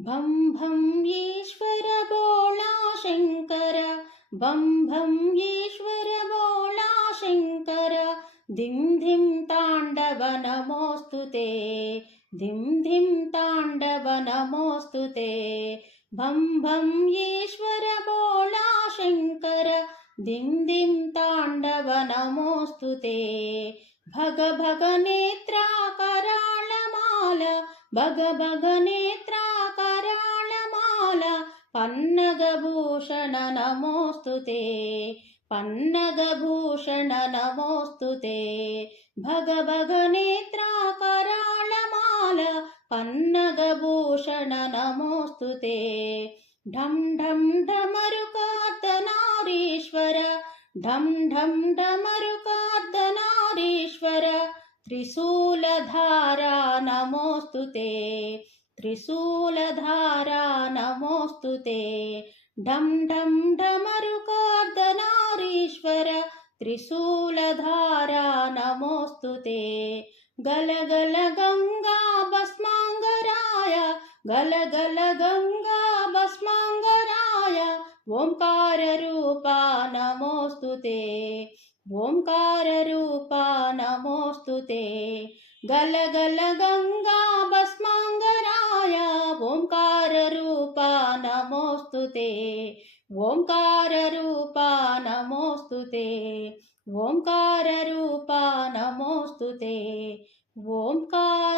भं भं ईश्वर बोला शंकर, बं भं ईश्वर बोला शंकर, धिं धिं तांडव नमोऽस्तु ते, धिं धिं तांडव नमोऽस्तु ते। भं भं ईश्वर बोला शंकर, धिं धिं तांडव नमोऽस्तु ते। भग भग नेत्रा कराळमाल, भग भग नेत्रा कराळमाल, पन्नगभूषण नमोऽस्तु ते, पन्नगभूषण नमोऽस्तु ते। भग भग नेत्रा कराळमाल, पन्नगभूषण नमोऽस्तु ते। ढं ढं ढमरुकार्दनारीश्वर, ढं ढं ढमरुकार्दनारीश्वर, त्रिशूलधारा नमोऽस्तु ते, त्रिशूलधारा नमोऽस्तु ते। ढं ढं ढमरुकार्दनारीश्वर, त्रिशूलधारा नमोऽस्तु ते। गल गल गंगा भस्मांगराय, गल गल गंगा भस्मांगराय, ओंकार रूपा नमोऽस्तु ते, ओंकार रूपा नमोऽस्तु ते। गल गल गंगा भस्मांगराय, ओंकार रूपा नमोऽस्तु ते, ओंकार रूपा नमोऽस्तु ते, ओंकार रूपा नमोऽस्तु ते। ओंकार